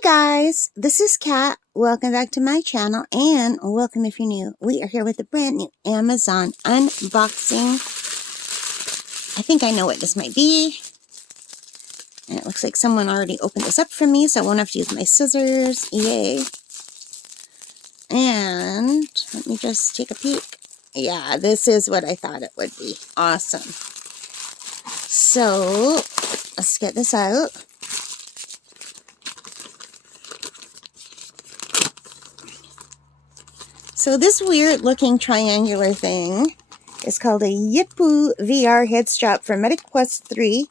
Hi guys, this is Kat. Welcome back to my channel and welcome if you're new. We are here with a brand new Amazon unboxing. I think I know what this might be. And it looks like someone already opened this up for me, so I won't have to use my scissors. Yay. And let me just take a peek. Yeah, this is what I thought it would be. Awesome. So, let's get this out. So this weird looking triangular thing is called a Yipoo VR head strap for MetaQuest 3.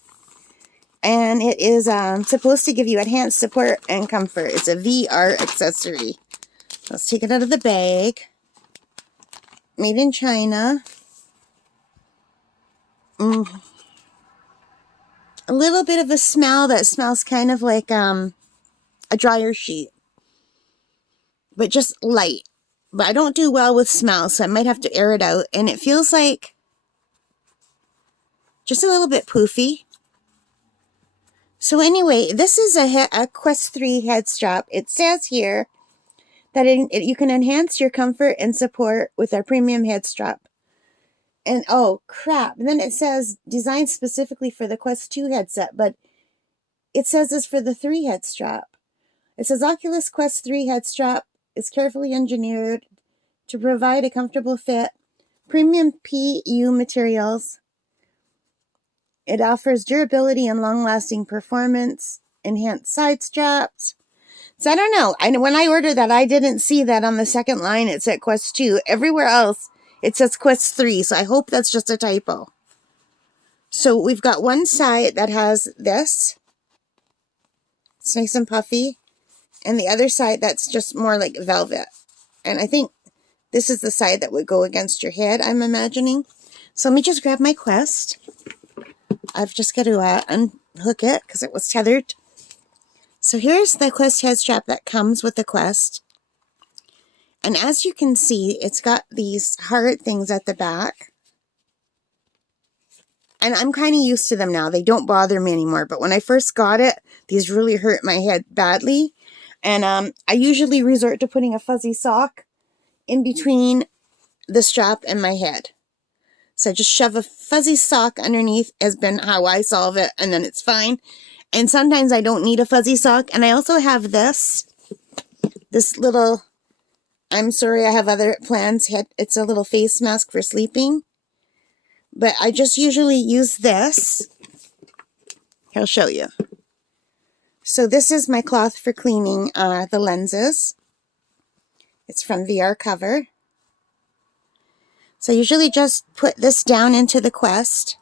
And it is supposed to give you enhanced support and comfort. It's a VR accessory. Let's take it out of the bag. Made in China. A little bit of a smell that smells kind of like a dryer sheet. But just light. But I don't do well with smell, so I might have to air it out. And it feels like just a little bit poofy. So anyway, this is a Quest 3 head strap. It says here that you can enhance your comfort and support with our premium head strap. And oh crap, and then it says designed specifically for the Quest 2 headset, but it says this for the 3 head strap. It says Oculus Quest 3 head strap is carefully engineered to provide a comfortable fit, premium PU materials. It offers durability and long-lasting performance, enhanced side straps. So I don't know. When I ordered that, I didn't see that on the second line. It said Quest 2. Everywhere else, it says Quest 3. So I hope that's just a typo. So we've got one side that has this. It's nice and puffy. And the other side that's just more like velvet. And I think this is the side that would go against your head, I'm imagining. So let me just grab my Quest. I've just got to unhook it because it was tethered. So here's the Quest head strap that comes with the Quest. And as you can see, it's got these hard things at the back. And I'm kind of used to them now. They don't bother me anymore. But when I first got it, these really hurt my head badly. And I usually resort to putting a fuzzy sock in between the strap and my head. So just shove a fuzzy sock underneath has been how I solve it, and then it's fine. And sometimes I don't need a fuzzy sock. And I also have this little, I'm sorry, I have other plans. It's a little face mask for sleeping. But I just usually use this. I'll show you. So this is my cloth for cleaning the lenses. It's from VR Cover. So I usually just put this down into the Quest.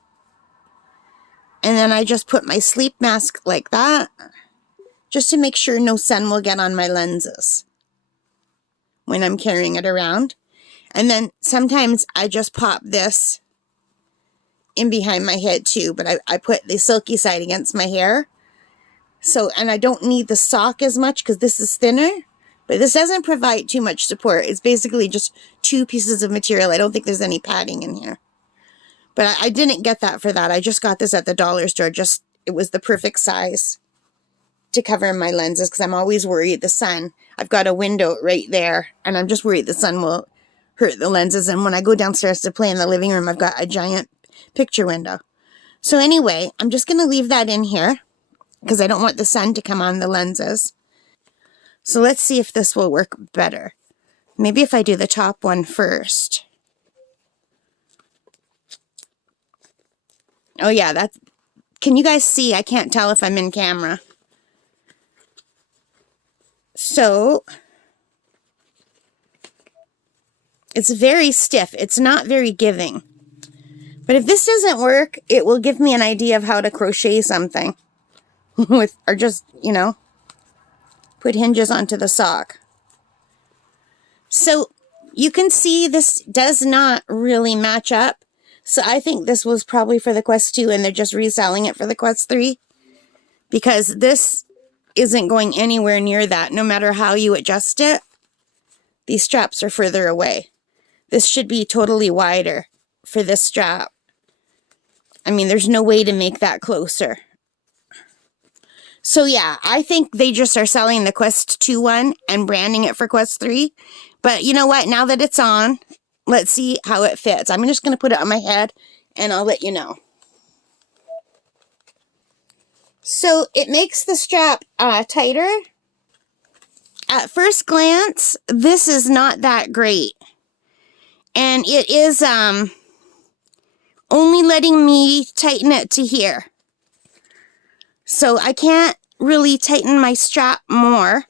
And then I just put my sleep mask like that. Just to make sure no sun will get on my lenses when I'm carrying it around. And then sometimes I just pop this in behind my head too. But I put the silky side against my hair. So, and I don't need the sock as much because this is thinner. But this doesn't provide too much support. It's basically just 2 pieces of material. I don't think there's any padding in here. But I didn't get that for that. I just got this at the dollar store. It was the perfect size to cover my lenses because I'm always worried the sun. I've got a window right there. And I'm just worried the sun will hurt the lenses. And when I go downstairs to play in the living room, I've got a giant picture window. So anyway, I'm just going to leave that in here because I don't want the sun to come on the lenses. So let's see if this will work better. Maybe if I do the top one first. Oh yeah, can you guys see? I can't tell if I'm in camera. So, it's very stiff. It's not very giving. But if this doesn't work, it will give me an idea of how to crochet something. Or just, put hinges onto the sock. So you can see this does not really match up. So I think this was probably for the Quest 2 and they're just reselling it for the Quest 3. Because this isn't going anywhere near that. No matter how you adjust it, these straps are further away. This should be totally wider for this strap. I mean, there's no way to make that closer. So yeah, I think they just are selling the Quest 2 one and branding it for Quest 3. But you know what? Now that it's on, let's see how it fits. I'm just going to put it on my head and I'll let you know. So it makes the strap tighter. At first glance, this is not that great. And it is only letting me tighten it to here. So I can't really tighten my strap more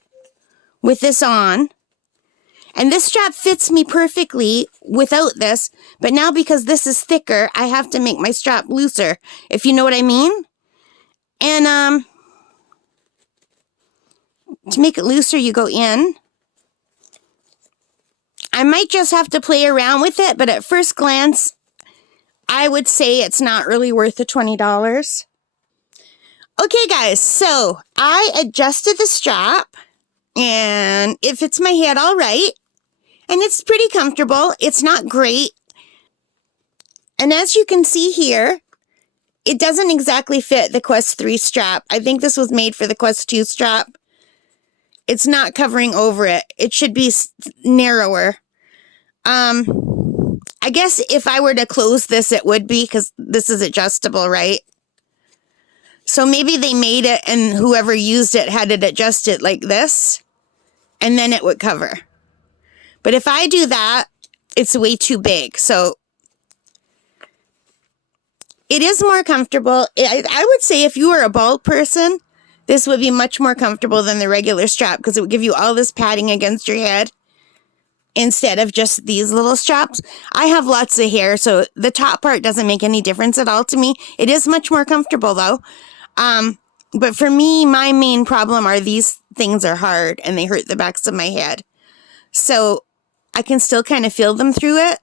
with this on. And this strap fits me perfectly without this, but now because this is thicker, I have to make my strap looser, if you know what I mean. And to make it looser, you go in. I might just have to play around with it, but at first glance, I would say it's not really worth the $20. Okay, guys, so I adjusted the strap, and it fits my head all right. And it's pretty comfortable. It's not great. And as you can see here, it doesn't exactly fit the Quest 3 strap. I think this was made for the Quest 2 strap. It's not covering over it. It should be narrower. I guess if I were to close this, it would be, because this is adjustable, right? So maybe they made it and whoever used it had it adjusted like this, and then it would cover. But if I do that, it's way too big. So it is more comfortable. I would say if you were a bald person, this would be much more comfortable than the regular strap, because it would give you all this padding against your head instead of just these little straps. I have lots of hair, so the top part doesn't make any difference at all to me. It is much more comfortable though. But for me, my main problem are these things are hard and they hurt the backs of my head. So I can still kind of feel them through it.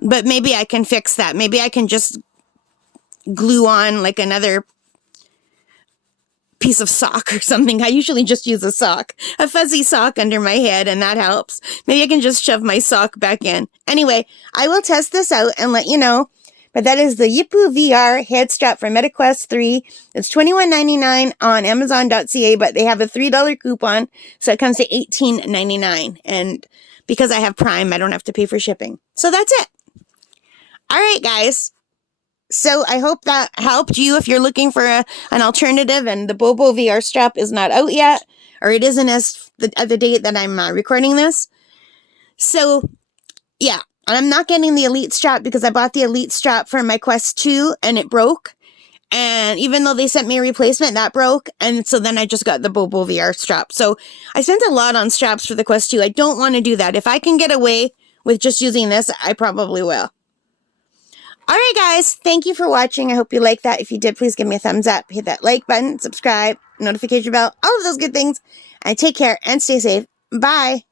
But maybe I can fix that. Maybe I can just glue on like another piece of sock or something. I usually just use a sock, a fuzzy sock under my head, and that helps. Maybe I can just shove my sock back in. Anyway, I will test this out and let you know. But that is the Yipu VR head strap for MetaQuest 3. It's $21.99 on Amazon.ca, but they have a $3 coupon, so it comes to $18.99. And because I have Prime, I don't have to pay for shipping. So that's it. All right, guys. So I hope that helped you if you're looking for an alternative and the Bobo VR strap is not out yet, or it isn't at the date that I'm recording this. So, yeah. And I'm not getting the Elite strap because I bought the Elite strap for my Quest 2 and it broke. And even though they sent me a replacement, that broke. And so then I just got the Bobo VR strap. So I spent a lot on straps for the Quest 2. I don't want to do that. If I can get away with just using this, I probably will. All right, guys. Thank you for watching. I hope you liked that. If you did, please give me a thumbs up. Hit that like button, subscribe, notification bell, all of those good things. And take care and stay safe. Bye.